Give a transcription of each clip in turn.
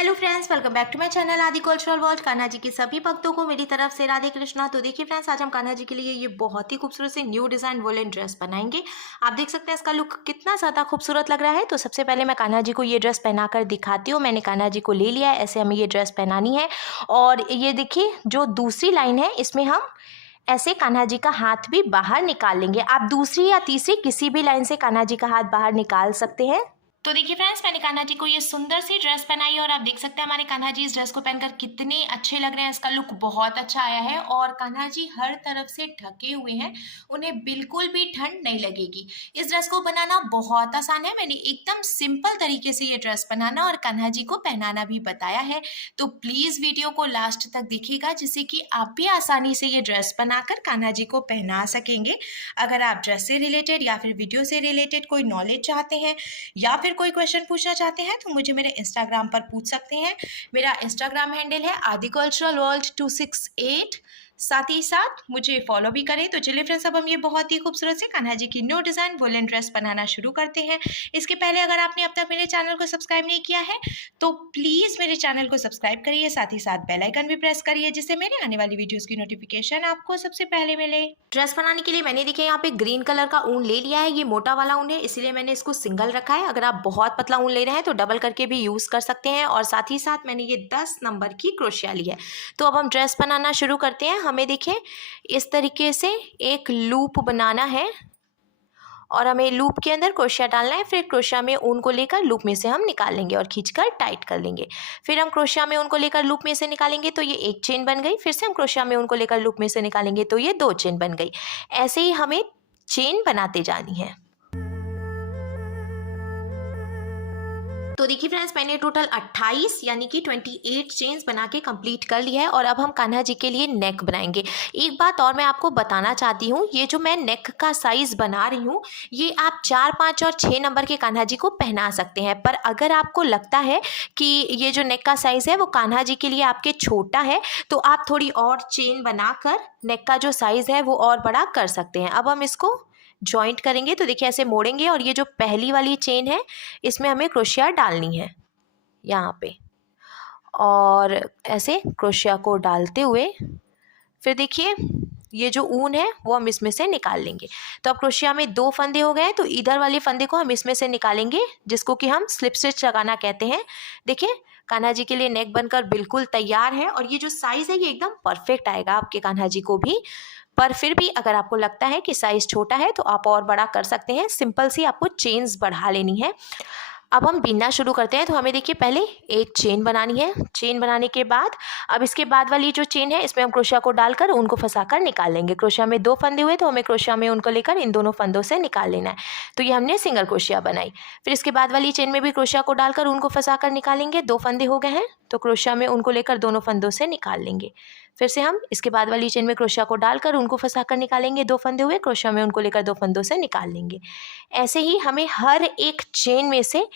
Hello friends, welcome back to my channel Aadi cultural world. Kanha ji के सभी भक्तों को मेरी तरफ से राधे कृष्णा। तो देखिए फ्रेंड्स, आज हम कान्हा जी के लिए ये बहुत ही खूबसूरत से न्यू डिजाइन वोलन ड्रेस बनाएंगे। आप देख सकते हैं इसका लुक कितना ज़्यादा खूबसूरत लग रहा है। तो सबसे पहले मैं कान्हा जी को ये ड्रेस पहनाकर दिखाती हूँ। मैंने कान्हा जी को ले लिया है, ऐसे हमें ये ड्रेस पहनानी है। और ये देखिए जो दूसरी लाइन है इसमें हम ऐसे कान्हा जी का हाथ भी बाहर निकाल लेंगे। आप दूसरी या तीसरी किसी भी लाइन से कान्हा जी का हाथ बाहर निकाल सकते हैं। तो देखिए फ्रेंड्स, मैंने कान्हा जी को ये सुंदर सी ड्रेस पहनाई और आप देख सकते हैं हमारे कान्हा जी इस ड्रेस को पहनकर कितने अच्छे लग रहे हैं। इसका लुक बहुत अच्छा आया है और कान्हा जी हर तरफ से ढके हुए हैं, उन्हें बिल्कुल भी ठंड नहीं लगेगी। इस ड्रेस को बनाना बहुत आसान है। मैंने एकदम सिंपल तरीके से ये ड्रेस बनाना और कान्हा जी को पहनाना भी बताया है। तो प्लीज वीडियो को लास्ट तक देखिएगा, जिससे कि आप भी आसानी से ये ड्रेस बनाकर कान्हा जी को पहना सकेंगे। अगर आप ड्रेस से रिलेटेड या फिर वीडियो से रिलेटेड कोई नॉलेज चाहते हैं या फिर कोई क्वेश्चन पूछना चाहते हैं तो मुझे मेरे इंस्टाग्राम पर पूछ सकते हैं। मेरा इंस्टाग्राम हैंडल है आदि कल्चरल वर्ल्ड 268। साथ ही साथ मुझे फॉलो भी करें। तो चलिए फ्रेंड्स, अब हम ये बहुत ही खूबसूरत से कान्हा जी की न्यू डिजाइन वोलन ड्रेस बनाना शुरू करते हैं। इसके पहले अगर आपने अब तक मेरे चैनल को सब्सक्राइब नहीं किया है तो प्लीज मेरे चैनल को सब्सक्राइब करिए, साथ ही साथ बेल आइकन भी प्रेस करिए, जिससे मेरे आने वाली वीडियोस की नोटिफिकेशन आपको सबसे पहले मिले। ड्रेस बनाने के लिए मैंने देखिए यहाँ पे ग्रीन कलर का ऊन ले लिया है। ये मोटा वाला ऊन है, इसीलिए मैंने इसको सिंगल रखा है। अगर आप बहुत पतला ऊन ले रहे हैं तो डबल करके भी यूज कर सकते हैं। और साथ ही साथ मैंने ये 10 नंबर की क्रोशिया ली है। तो अब हम ड्रेस बनाना शुरू करते हैं। हमें देखिए इस तरीके से एक लूप बनाना है और हमें लूप के अंदर क्रोशिया डालना है। फिर क्रोशिया में ऊन को लेकर लूप में से हम निकाल लेंगे और खींचकर टाइट कर लेंगे। फिर हम क्रोशिया में ऊन को लेकर लूप में से निकालेंगे तो ये एक चेन बन गई। फिर से हम क्रोशिया में ऊन को लेकर लूप में से निकालेंगे तो ये 2 चेन बन गई। ऐसे ही हमें चेन बनाते जानी है। तो देखिए फ्रेंड्स, मैंने टोटल 28 यानी कि 28 चेन्स बना के कंप्लीट कर लिया है। और अब हम कान्हा जी के लिए नेक बनाएंगे। एक बात और मैं आपको बताना चाहती हूँ, ये जो मैं नेक का साइज बना रही हूँ ये आप 4, 5 और 6 नंबर के कान्हा जी को पहना सकते हैं। पर अगर आपको लगता है कि ये जो नेक का साइज है वो कान्हा जी के लिए आपके छोटा है तो आप थोड़ी और चेन बनाकर नेक का जो साइज है वो और बड़ा कर सकते हैं। अब हम इसको जॉइंट करेंगे। तो देखिए ऐसे मोड़ेंगे और ये जो पहली वाली चेन है इसमें हमें क्रोशिया डालनी है यहाँ पे, और ऐसे क्रोशिया को डालते हुए फिर देखिए ये जो ऊन है वो हम इसमें से निकाल लेंगे। तो अब क्रोशिया में 2 फंदे हो गए हैं, तो इधर वाले फंदे को हम इसमें से निकालेंगे, जिसको कि हम स्लिप स्टिच लगाना कहते हैं। देखिए कान्हा जी के लिए नेक बनकर बिल्कुल तैयार है और ये जो साइज है ये एकदम परफेक्ट आएगा आपके कान्हा जी को भी। पर फिर भी अगर आपको लगता है कि साइज छोटा है तो आप और बड़ा कर सकते हैं। सिंपल सी आपको चेन्स बढ़ा लेनी है। अब हम बिनना शुरू करते हैं। तो हमें देखिए पहले एक चेन बनानी है। चेन बनाने के बाद अब इसके बाद वाली जो चेन है इसमें हम क्रोशिया को डालकर ऊन को फंसाकर निकाल लेंगे। क्रोशिया में 2 फंदे हुए तो हमें क्रोशिया में ऊन को लेकर इन दोनों फंदों से निकाल लेना है। तो ये हमने सिंगल क्रोशिया बनाई। फिर इसके बाद वाली चेन में भी क्रोशिया को डालकर ऊन को फंसाकर निकालेंगे। 2 फंदे हो गए हैं तो क्रोशिया में ऊन को लेकर दोनों फंदों से निकाल लेंगे। फिर से हम इसके बाद वाली चेन में क्रोशिया को डालकर ऊन को फंसाकर निकालेंगे। 2 फंदे हुए, क्रोशिया में उनको लेकर 2 फंदों से निकाल लेंगे। ऐसे ही हमें हर एक चेन में से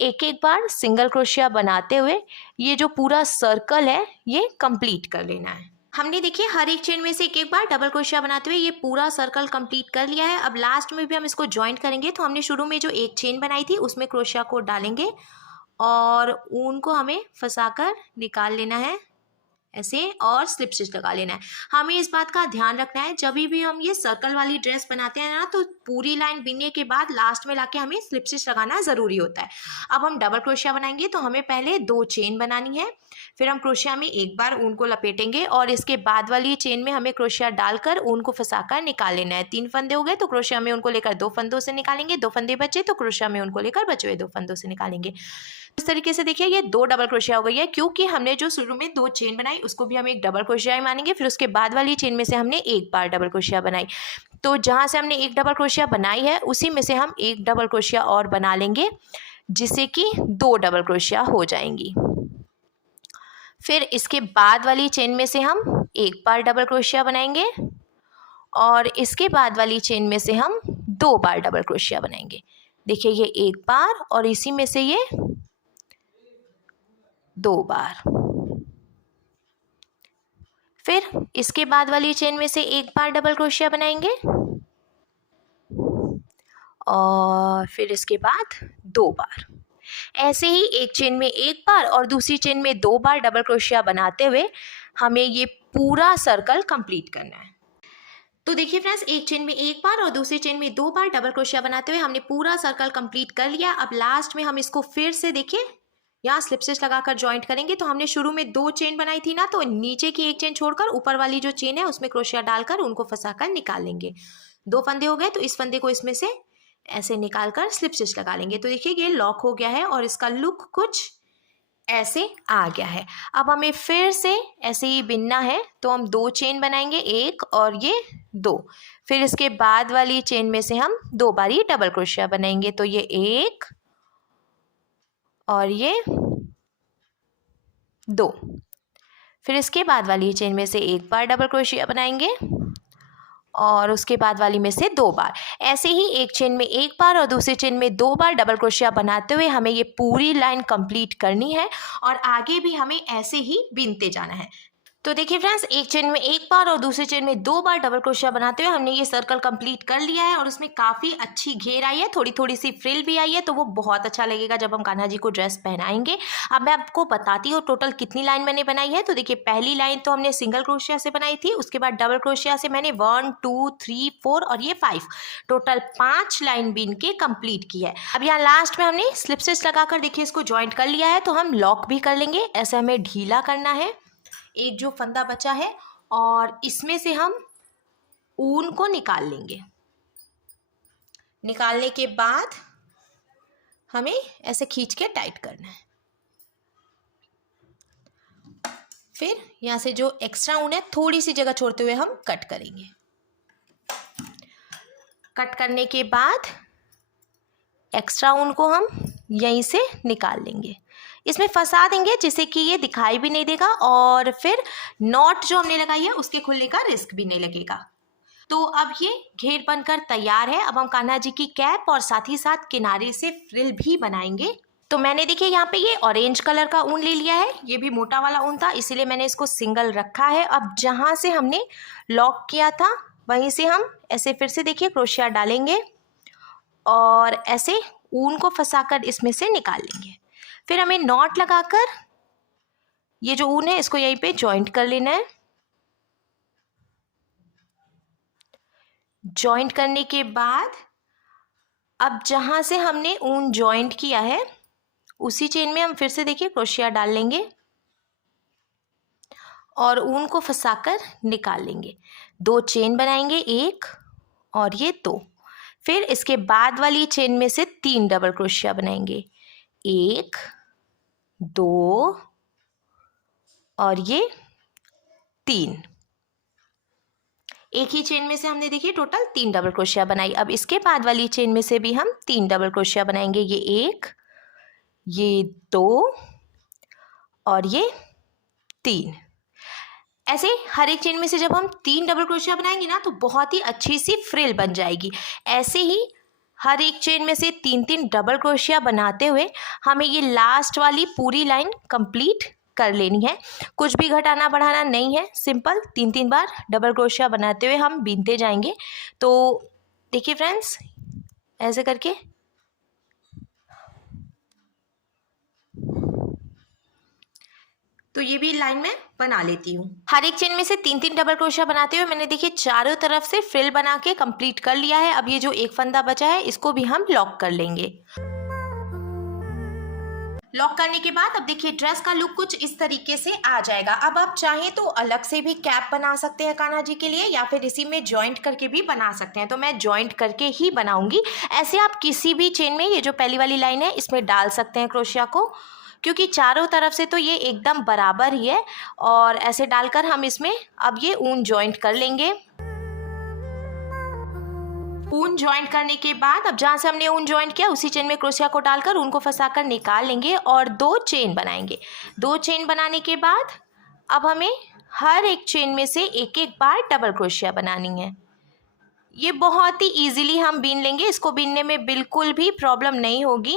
एक एक बार सिंगल क्रोशिया बनाते हुए ये जो पूरा सर्कल है ये कंप्लीट कर लेना है। हमने देखिए हर एक चेन में से एक एक बार डबल क्रोशिया बनाते हुए ये पूरा सर्कल कंप्लीट कर लिया है। अब लास्ट में भी हम इसको ज्वाइंट करेंगे। तो हमने शुरू में जो एक चेन बनाई थी उसमें क्रोशिया को डालेंगे और ऊन को हमें फंसाकर निकाल लेना है ऐसे, और स्लिप स्टिच लगा लेना है। हमें इस बात का ध्यान रखना है जब भी हम ये सर्कल वाली ड्रेस बनाते हैं ना तो पूरी लाइन बिनने के बाद लास्ट में लाके हमें स्लिप स्टिच लगाना ज़रूरी होता है। अब हम डबल क्रोशिया बनाएंगे तो हमें पहले 2 चेन बनानी है। फिर हम क्रोशिया में एक बार ऊन को लपेटेंगे और इसके बाद वाली चेन में हमें क्रोशिया डालकर ऊन को फंसाकर निकाल लेना है। 3 फंदे हो गए तो क्रोशिया में उनको लेकर 2 फंदों से निकालेंगे। 2 फंदे बचे तो क्रोशिया में उनको लेकर बचे हुए 2 फंदों से निकालेंगे। इस तरीके से देखिए ये 2 डबल क्रोशिया हो गई है, क्योंकि हमने जो शुरू में 2 चेन बनाई उसको भी हम एक डबल क्रोशिया ही मानेंगे। फिर उसके बाद वाली चेन में से हमने एक बार डबल क्रोशिया बनाई। तो जहाँ से हमने एक डबल क्रोशिया बनाई है उसी में से हम एक डबल क्रोशिया और बना लेंगे, जिससे कि 2 डबल क्रोशिया हो जाएंगी। फिर इसके बाद वाली चेन में से हम एक बार डबल क्रोशिया बनाएंगे और इसके बाद वाली चेन में से हम 2 बार डबल क्रोशिया बनाएंगे। देखिए ये एक बार और इसी में से ये 2 बार। फिर इसके बाद वाली चेन में से एक बार डबल क्रोशिया बनाएंगे और फिर इसके बाद 2 बार। ऐसे ही एक चेन में एक बार और दूसरी चेन में 2 बार डबल क्रोशिया बनाते हुए हमें ये पूरा सर्कल कंप्लीट करना है। तो देखिए फ्रेंड्स, एक चेन में एक बार और दूसरी चेन में 2 बार डबल क्रोशिया बनाते हुए हमने पूरा सर्कल कंप्लीट कर लिया। अब लास्ट में हम इसको फिर से देखिए यहाँ स्लिप स्टिच लगाकर ज्वाइंट करेंगे। तो हमने शुरू में 2 चेन बनाई थी ना, तो नीचे की एक चेन छोड़कर ऊपर वाली जो चेन है उसमें क्रोशिया डालकर उनको फंसाकर निकाल लेंगे। 2 फंदे हो गए, तो इस फंदे को इसमें से ऐसे निकाल कर स्लिप स्टिच लगा लेंगे। तो देखिए ये लॉक हो गया है और इसका लुक कुछ ऐसे आ गया है। अब हमें फिर से ऐसे ही बिनना है, तो हम 2 चेन बनाएंगे, 1 और ये 2। फिर इसके बाद वाली चेन में से हम 2 बार ही डबल क्रोशिया बनाएंगे। तो ये 1 और ये 2। फिर इसके बाद वाली चेन में से 1 बार डबल क्रोशिया बनाएंगे और उसके बाद वाली में से 2 बार। ऐसे ही एक चेन में 1 बार और दूसरी चेन में 2 बार डबल क्रोशिया बनाते हुए हमें ये पूरी लाइन कंप्लीट करनी है और आगे भी हमें ऐसे ही बीनते जाना है। तो देखिए फ्रेंड्स, एक चेन में 1 बार और दूसरी चेन में 2 बार डबल क्रोशिया बनाते हुए हमने ये सर्कल कंप्लीट कर लिया है और उसमें काफ़ी अच्छी घेर आई है, थोड़ी थोड़ी सी फ्रिल भी आई है, तो वो बहुत अच्छा लगेगा जब हम कान्हा जी को ड्रेस पहनाएंगे। अब मैं आपको बताती हूँ टोटल कितनी लाइन मैंने बनाई है। तो देखिए पहली लाइन तो हमने सिंगल क्रोशिया से बनाई थी, उसके बाद डबल क्रोशिया से मैंने 1 2 3 4 और ये 5, टोटल 5 लाइन बीन के कंप्लीट की है। अब यहाँ लास्ट में हमने स्लिप स्टिच लगाकर देखिए इसको ज्वाइंट कर लिया है, तो हम लॉक भी कर लेंगे। ऐसे हमें ढीला करना है एक जो फंदा बचा है और इसमें से हम ऊन को निकाल लेंगे। निकालने के बाद हमें ऐसे खींच के टाइट करना है। फिर यहाँ से जो एक्स्ट्रा ऊन है थोड़ी सी जगह छोड़ते हुए हम कट करेंगे। कट करने के बाद एक्स्ट्रा ऊन को हम यहीं से निकाल लेंगे, इसमें फंसा देंगे जिससे कि ये दिखाई भी नहीं देगा और फिर नॉट जो हमने लगाई है उसके खुलने का रिस्क भी नहीं लगेगा। तो अब ये घेर बनकर तैयार है। अब हम कान्हा जी की कैप और साथ ही साथ किनारे से फ्रिल भी बनाएंगे। तो मैंने देखिए यहाँ पे ये ऑरेंज कलर का ऊन ले लिया है, ये भी मोटा वाला ऊन था इसीलिए मैंने इसको सिंगल रखा है। अब जहाँ से हमने लॉक किया था वहीं से हम ऐसे फिर से देखिए क्रोशिया डालेंगे और ऐसे ऊन को फंसाकर इसमें से निकाल लेंगे। फिर हमें नॉट लगाकर ये जो ऊन है इसको यहीं पे जॉइंट कर लेना है। जॉइंट करने के बाद अब जहां से हमने ऊन जॉइंट किया है उसी चेन में हम फिर से देखिए क्रोशिया डाल लेंगे और ऊन को फंसाकर निकाल लेंगे। 2 चेन बनाएंगे, 1 और ये 2। फिर इसके बाद वाली चेन में से 3 डबल क्रोशिया बनाएंगे, 1 2 और ये 3। एक ही चेन में से हमने देखिए टोटल 3 डबल क्रोशिया बनाई। अब इसके बाद वाली चेन में से भी हम 3 डबल क्रोशिया बनाएंगे, ये 1 ये 2 और ये 3। ऐसे हर एक चेन में से जब हम 3 डबल क्रोशिया बनाएंगे ना तो बहुत ही अच्छी सी फ्रिल बन जाएगी। ऐसे ही हर एक चेन में से 3-3 डबल क्रोशिया बनाते हुए हमें ये लास्ट वाली पूरी लाइन कंप्लीट कर लेनी है। कुछ भी घटाना बढ़ाना नहीं है, सिंपल 3-3 बार डबल क्रोशिया बनाते हुए हम बीनते जाएंगे। तो देखिए फ्रेंड्स, ऐसे करके तो ये भी लाइन में बना लेती हूँ। हर एक चेन में से 3-3 डबल क्रोशिया बनाते हुए मैंने देखिए चारों तरफ से फ्रिल बना के कंप्लीट कर लिया है। अब ये जो एक फंदा बचा है इसको भी हम लॉक कर लेंगे। लॉक करने के बाद अब देखिए ड्रेस का लुक कुछ इस तरीके से आ जाएगा। अब आप चाहें तो अलग से भी कैप बना सकते हैं कान्हा जी के लिए या फिर इसी में जॉइंट करके भी बना सकते हैं। तो मैं जॉइंट करके ही बनाऊंगी। ऐसे आप किसी भी चेन में ये जो पहली वाली लाइन है इसमें डाल सकते हैं क्रोशिया को, क्योंकि चारों तरफ से तो ये एकदम बराबर ही है। और ऐसे डालकर हम इसमें अब ये ऊन जॉइंट कर लेंगे। ऊन जॉइंट करने के बाद अब जहाँ से हमने ऊन जॉइंट किया उसी चेन में क्रोशिया को डालकर ऊन को फंसाकर निकाल लेंगे और 2 चेन बनाएंगे। 2 चेन बनाने के बाद अब हमें हर एक चेन में से एक बार डबल क्रोशिया बनानी है। ये बहुत ही इजीली हम बीन लेंगे, इसको बीनने में बिल्कुल भी प्रॉब्लम नहीं होगी।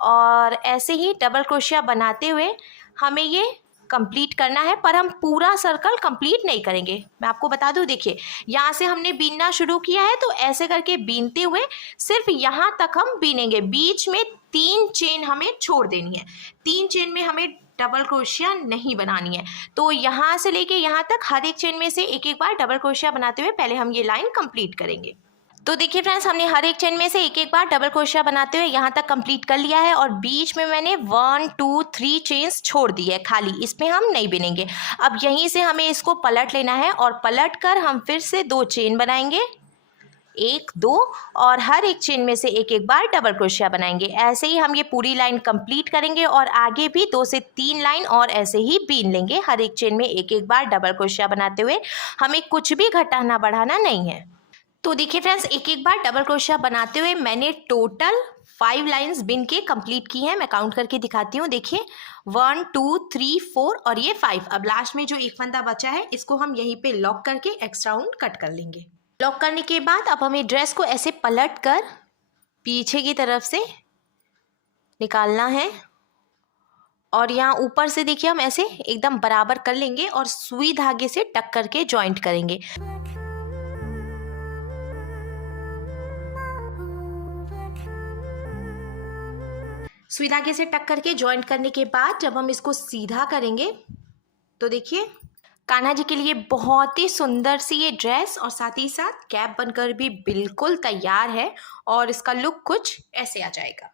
और ऐसे ही डबल क्रोशिया बनाते हुए हमें ये कंप्लीट करना है, पर हम पूरा सर्कल कंप्लीट नहीं करेंगे। मैं आपको बता दूं, देखिए यहाँ से हमने बीनना शुरू किया है, तो ऐसे करके बीनते हुए सिर्फ यहाँ तक हम बीनेंगे। बीच में 3 चेन हमें छोड़ देनी है। 3 चेन में हमें डबल क्रोशिया नहीं बनानी है। तो यहाँ से लेके यहाँ तक हर एक चेन में से एक एक बार डबल क्रोशिया बनाते हुए पहले हम ये लाइन कंप्लीट करेंगे। तो देखिए फ्रेंड्स, हमने हर एक चेन में से एक एक बार डबल क्रोशिया बनाते हुए यहाँ तक कंप्लीट कर लिया है, और बीच में मैंने 1 2 3 चेन्स छोड़ दी है खाली, इसमें हम नहीं बिनेंगे। अब यहीं से हमें इसको पलट लेना है, और पलट कर हम फिर से 2 चेन बनाएंगे, 1 2, और हर एक चेन में से एक एक बार डबल क्रोशिया बनाएंगे। ऐसे ही हम ये पूरी लाइन कंप्लीट करेंगे, और आगे भी 2 से 3 लाइन और ऐसे ही बीन लेंगे, हर एक चेन में एक एक बार डबल क्रोशिया बनाते हुए। हमें कुछ भी घटाना बढ़ाना नहीं है। तो देखिए फ्रेंड्स, एक एक बार डबल क्रोशिया बनाते हुए मैंने टोटल 5 लाइंस बिन के कंप्लीट की हैं। मैं काउंट करके दिखाती हूँ। देखिए 1 2 3 4 और ये 5। अब लास्ट में जो एक फंदा बचा है, इसको हम यहीं पे लॉक करके एक्स्ट्रा राउंड कट कर लेंगे। लॉक करने के बाद अब हमें ड्रेस को ऐसे पलट कर पीछे की तरफ से निकालना है, और यहाँ ऊपर से देखिए हम ऐसे एकदम बराबर कर लेंगे और सुई धागे से टक करके जॉइंट करेंगे। सुई धागे से टक करके जॉइंट करने के बाद जब हम इसको सीधा करेंगे, तो देखिए कान्हा जी के लिए बहुत ही सुंदर सी ये ड्रेस और साथ ही साथ कैप बनकर भी बिल्कुल तैयार है, और इसका लुक कुछ ऐसे आ जाएगा।